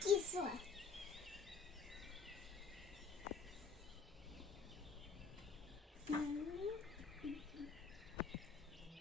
Кисло.